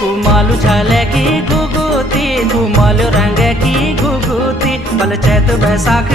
मालू झाल्या की घुगुती, तू मालू रंग की घुगुती, बल चैत बैसाख